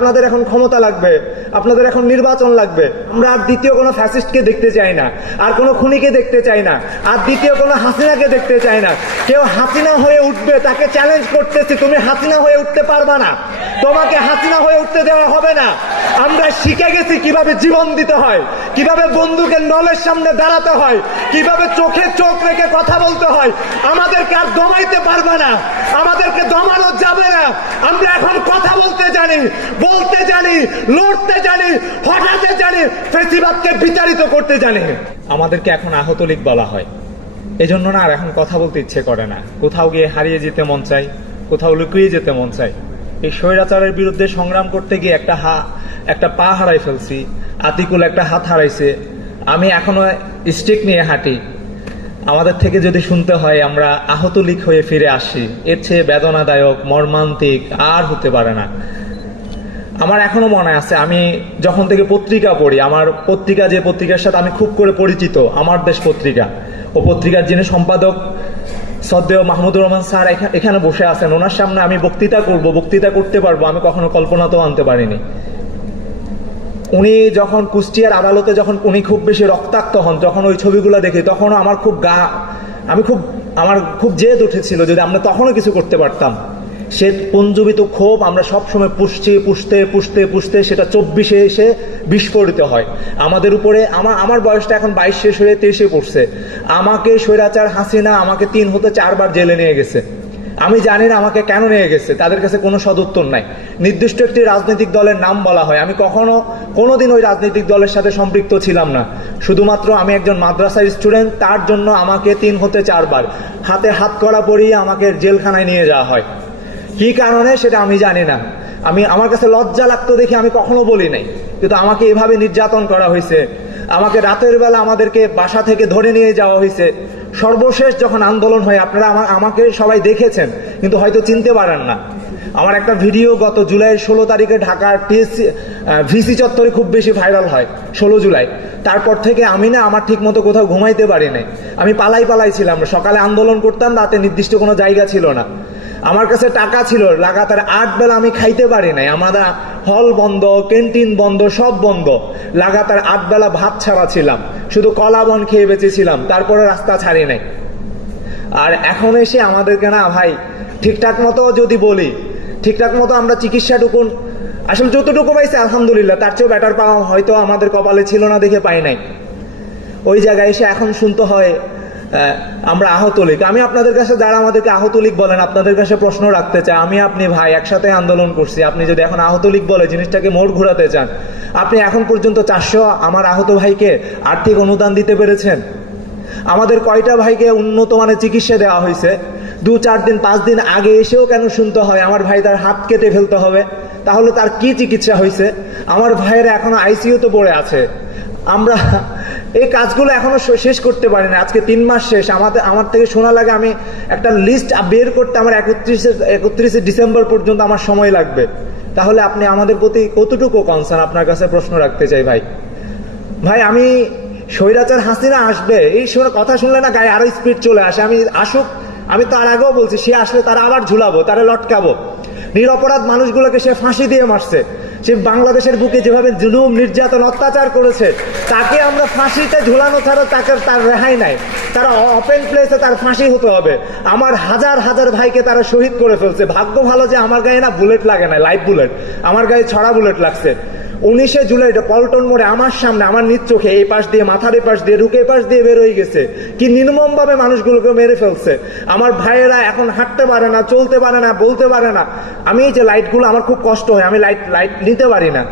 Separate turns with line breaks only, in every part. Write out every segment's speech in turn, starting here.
আপনাদের এখন ক্ষমতা লাগবে, আপনাদের এখন নির্বাচন লাগবে। আমরা আর দ্বিতীয় কোনো ফ্যাসিস্টকে দেখতে চাই না, আর কোনো খুনিকে দেখতে চাই না, আর দ্বিতীয় কোনো হাসিনাকে দেখতে চাই না। কেউ হাসিনা হয়ে উঠবে, তাকে চ্যালেঞ্জ করতেছি, তুমি হাসিনা হয়ে উঠতে পারবা না। তোমাকে হাসিনা হয়ে উঠতে দেওয়া হবে না। আমরা শিখে গেছি কীভাবে জীবন দিতে হয়, কীভাবে বন্ধুকের নলের সামনে দাঁড়াতে হয়, কীভাবে চোখে চোখ রেখে কথা বলতে হয়। আমাদেরকে আর দমাইতে পারবে না, আমাদেরকে দমানো যাবে না। আমরা এখন কথা বলতে জানি বলতে জানি, লড়তে জানি হঠাতে জানি, ফেসিবাদকে বিচারিত করতে জানি। আমাদেরকে এখন আহত বলা হয়। এজন্য না আর এখন কথা বলতে ইচ্ছে করে না। কোথাও গিয়ে হারিয়ে যেতে মন চাই, কোথাও লুকিয়ে যেতে মন চাই। এই স্বৈরাচারের বিরুদ্ধে সংগ্রাম করতে গিয়ে একটা হা, একটা পা হারাই ফেলছি। আতিকুল একটা হাত হারাইছে। আমি এখনও স্টিক নিয়ে হাঁটি। আমাদের থেকে যদি শুনতে হয়, আমরা আহত লীগ হয়ে ফিরে আসি। এর চেয়ে বেদনাদায়ক, মর্মান্তিক আর হতে পারে না। আমার এখনও মনে আছে, আমি যখন থেকে পত্রিকা পড়ি, আমার পত্রিকা যে পত্রিকার সাথে আমি খুব করে পরিচিত, আমার দেশ পত্রিকা। ও পত্রিকার যিনি সম্পাদক সদ্দেহ মাহমুদুর রহমান স্যার এখা- এখানে বসে আছেন। ওনার সামনে আমি বক্তৃতা করব, বক্তৃতা করতে পারব। আমি কখনো কল্পনা তো আনতে পারিনি। উনি যখন কুষ্টিয়ার আদালতে যখন উনি খুব বেশি রক্তাক্ত হন, যখন ওই ছবিগুলো দেখি, তখনও আমার খুব গা, আমি খুব, আমার খুব জেদ উঠেছিল যদি আমরা তখনও কিছু করতে পারতাম। সে পঞ্জীবিত ক্ষোভ আমরা সবসময় পুষছি, পুষতে পুষতে পুষতে সেটা চব্বিশে এসে বিস্ফোরিত হয়। আমাদের উপরে আমার আমার বয়সটা এখন বাইশ শেষ হয়ে তেইশে পড়ছে। আমাকে স্বৈরাচার হাসিনা আমাকে তিন হতে চারবার জেলে নিয়ে গেছে। আমি জানি না আমাকে কেন নিয়ে গেছে, তাদের কাছে কোনো সদুত্তর নাই। নির্দিষ্ট একটি রাজনৈতিক দলের নাম বলা হয়। আমি কখনো কোনোদিন ওই রাজনৈতিক দলের সাথে সম্পৃক্ত ছিলাম না। শুধুমাত্র আমি একজন মাদ্রাসার স্টুডেন্ট, তার জন্য আমাকে তিন হতে চারবার। হাতে হাত করা পরিয়ে আমাকে জেলখানায় নিয়ে যাওয়া হয়। কি কারণে সেটা আমি জানি না। আমি, আমার কাছে লজ্জা লাগতো দেখে আমি কখনো বলি নাই। কিন্তু আমাকে এভাবে নির্যাতন করা হয়েছে। আমাকে রাতের বেলা আমাদেরকে বাসা থেকে ধরে নিয়ে যাওয়া হয়েছে। সর্বশেষ যখন আন্দোলন হয়, আপনারা আমা- আমাকে সবাই দেখেছেন, কিন্তু হয়তো চিনতে পারেন না। আমার একটা ভিডিও গত জুলাইয়ের ষোলো তারিখে ঢাকার টিএসসি ভিসি চত্বরে খুব বেশি ভাইরাল হয়, ষোলো জুলাই। তারপর থেকে আমি না আমার ঠিক মতো কোথাও ঘুমাইতে পারি নাই। আমি পালাই পালাই ছিলাম সকালে আন্দোলন করতাম, রাতে নির্দিষ্ট কোনো জায়গা ছিল না। আমার কাছে টাকা ছিল, লাগাতার আট বেলা আমি খাইতে পারি নাই। আমাদের হল বন্ধ, ক্যান্টিন বন্ধ, সব বন্ধ। লাগাতার আট বেলা ভাত ছাড়া ছিলাম। শুধু কলা বন খেয়ে বেঁচেছিলাম, তারপরে রাস্তা ছাড়ি নাই। আর এখন এসে আমাদেরকে না ভাই, ঠিকঠাক মতো যদি বলি, ঠিকঠাক মতো আমরা চিকিৎসাটুকুন, আসলে যতটুকু পাইছে আলহামদুলিল্লাহ, তার চেয়েও ব্যাটার পাওয়া হয়তো আমাদের কপালে ছিল না দেখে পাই নাই। ওই জায়গায় এসে এখন শুনতে হয় আমরা আহত লীগ। আমি আপনাদের কাছে, যারা আমাদেরকে আহত লীগ বলেন, আপনাদের কাছে প্রশ্ন রাখতে চাই। আমি, আপনি, ভাই, একসাথে আন্দোলন করছি। আপনি যদি এখন আহত লীগ বলে জিনিসটাকে মোড় ঘোরাতে চান, আপনি এখন পর্যন্ত চারশো আমার আহত ভাইকে আর্থিক অনুদান দিতে পেরেছেন। আমাদের কয়টা ভাইকে উন্নত মানের চিকিৎসা দেওয়া হয়েছে? দু, চার দিন, পাঁচ দিন আগে এসেও কেন শুনতে হয়, আমার ভাই তার হাত কেটে ফেলতে হবে? তাহলে তার কি চিকিৎসা হয়েছে? আমার ভাইয়েরা এখনও আইসিইউতে পড়ে আছে। আমরা এই কাজগুলো এখনও শেষ করতে পারি না আজকে তিন মাস শেষ। আমাদের আমার থেকে শোনা লাগে আমি একটা লিস্ট বের করতে আমার একত্রিশে একত্রিশে ডিসেম্বর পর্যন্ত আমার সময় লাগবে। তাহলে আপনি আমাদের প্রতি কতটুকু কনসার্ন আপনার কাছে প্রশ্ন রাখতে চাই ভাই। ভাই, আমি স্বৈরাচার হাসিনা আসবে, এই শুনে কথা শুনলে না গায়ে আরও স্পিড চলে আসে। আমি আসুক, আমি তার আগেও বলছি, সে আসলে তারা আবার ঝুলাবো, তারা লটকাবো। নিরপরাধ মানুষগুলোকে সে ফাঁসি দিয়ে মারছে। সে বাংলাদেশের বুকে যেভাবে জুলুম, নির্যাতন, অত্যাচার করেছে, তাকে আমরা ফাঁসিতে ঝোলানো ছাড়া তাকে তার রেহাই নাই। তারা অপেন প্লেসে তার ফাঁসি হতে হবে। আমার হাজার হাজার ভাইকে তারা শহীদ করে ফেলছে। ভাগ্য ভালো যে আমার গায়ে না বুলেট লাগে না লাইভ বুলেট আমার গায়ে ছড়া বুলেট লাগছে। উনিশে জুলাই পল্টন মোড়ে আমার সামনে, আমার নিজ চোখে এই পাশ দিয়ে, মাথার এই পাশ দিয়ে ঢুকে পাশ দিয়ে বেরোয় গেছে। কি নির্মম ভাবে মানুষগুলোকে মেরে ফেলছে। আমার ভাইয়েরা এখন হাঁটতে পারে না, চলতে পারে না, বলতে পারে না। আমি এই যে লাইটগুলো আমার খুব কষ্ট হয়, আমি লাইট লাইট নিতে পারি না।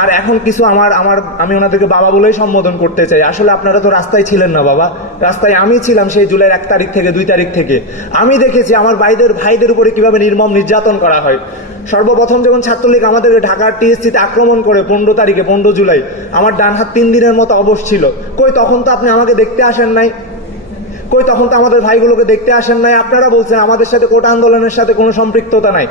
আর এখন কিছু আমার আমার, আমি ওনাদেরকে বাবা বলেই সম্বোধন করতে চাই। আসলে আপনারা তো রাস্তায় ছিলেন না বাবা। রাস্তায় আমি ছিলাম সেই জুলাইয়ের এক তারিখ থেকে, দুই তারিখ থেকে। আমি দেখেছি আমার ভাইদের ভাইদের উপরে কীভাবে নির্মম নির্যাতন করা হয়। সর্বপ্রথম যখন ছাত্রলীগ আমাদের ঢাকার টিএসসিতে আক্রমণ করে পনেরো তারিখে, পনেরো জুলাই, আমার ডান হাত তিন দিনের মতো অবশ ছিল। কই, তখন তো আপনি আমাকে দেখতে আসেন নাই? কই, তখন তো আমাদের ভাইগুলোকে দেখতে আসেন নাই? আপনারা বলছেন আমাদের সাথে কোটা আন্দোলনের সাথে কোনো সম্পৃক্ততা নাই।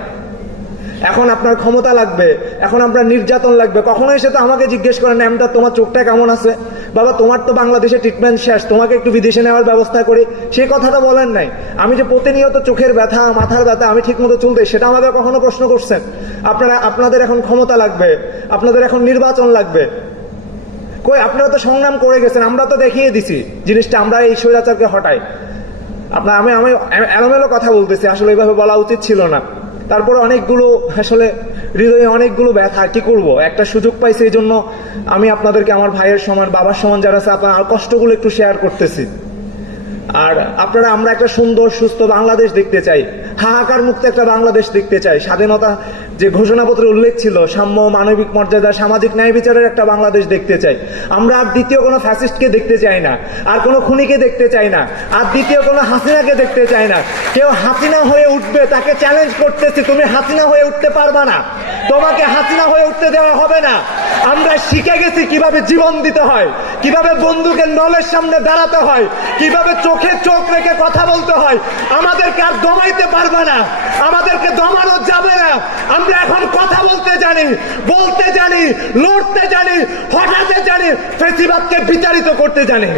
এখন আপনার ক্ষমতা লাগবে, এখন আপনার নির্যাতন লাগবে। কখনো সে তো আমাকে জিজ্ঞেস করেন ম্যামটা তোমার চোখটা কেমন আছে? বাবা, তোমার তো বাংলাদেশে ট্রিটমেন্ট শেষ, তোমাকে একটু বিদেশে নেওয়ার ব্যবস্থা করি। সেই কথাটা বলেন নাই। আমি যে প্রতিনিয়ত চোখের ব্যথা, মাথার ব্যথা, আমি ঠিক মতো চলতে, সেটা আমাদের কখনো প্রশ্ন করছেন। আপনারা, আপনাদের এখন ক্ষমতা লাগবে, আপনাদের এখন নির্বাচন লাগবে। কই, আপনারা তো সংগ্রাম করে গেছেন, আমরা তো দেখিয়ে দিছি জিনিসটা, আমরা এই স্বৈরাচারকে হটাই। আপনার, আমি আমি এলোমেলো কথা বলতেছি, আসলে এইভাবে বলা উচিত ছিল না। তারপরে অনেকগুলো, আসলে হৃদয়ে অনেকগুলো ব্যথা, কি করব? একটা সুযোগ পাইছি এই জন্য আমি আপনাদেরকে, আমার ভাইয়ের সমান, বাবার সমান যারা আছে, আপনার কষ্টগুলো একটু শেয়ার করতেছি। আর আপনারা, আমরা একটা সুন্দর, সুস্থ বাংলাদেশ দেখতে চাই। হাহাকার মুক্ত একটা বাংলাদেশ দেখতে চাই। স্বাধীনতা যে ঘোষণাপত্রে উল্লেখ ছিল, সাম্য মানবিক মর্যাদা, সামাজিক ন্যায় বিচারের একটা বাংলাদেশ দেখতে চাই। আমরা আর দ্বিতীয় কোনো ফ্যাসিস্টকে দেখতে চাই না, আর কোনো খুনিকে দেখতে চাই না, আর দ্বিতীয় কোনো হাসিনাকে দেখতে চাই না। কেউ হাসিনা হয়ে উঠবে, তাকে চ্যালেঞ্জ করতেছি, তুমি হাসিনা হয়ে উঠতে পারবা না। তোমাকে হাসিনা হয়ে উঠতে দেওয়া হবে না। আমরা শিখে গেছি কীভাবে জীবন দিতে হয়, কীভাবে বন্ধুকে নলের সামনে দাঁড়াতে হয়, কীভাবে চোখে চোখ রেখে কথা বলতে হয়। আমাদেরকে আর দমাইতে পারবে না। আমাদেরকে দমানো আমরা এখন কথা বলতে জানি বলতে জানি, লড়তে জানি হঠাতে জানি, ফেসিবাদকে বিচারিত করতে জানি।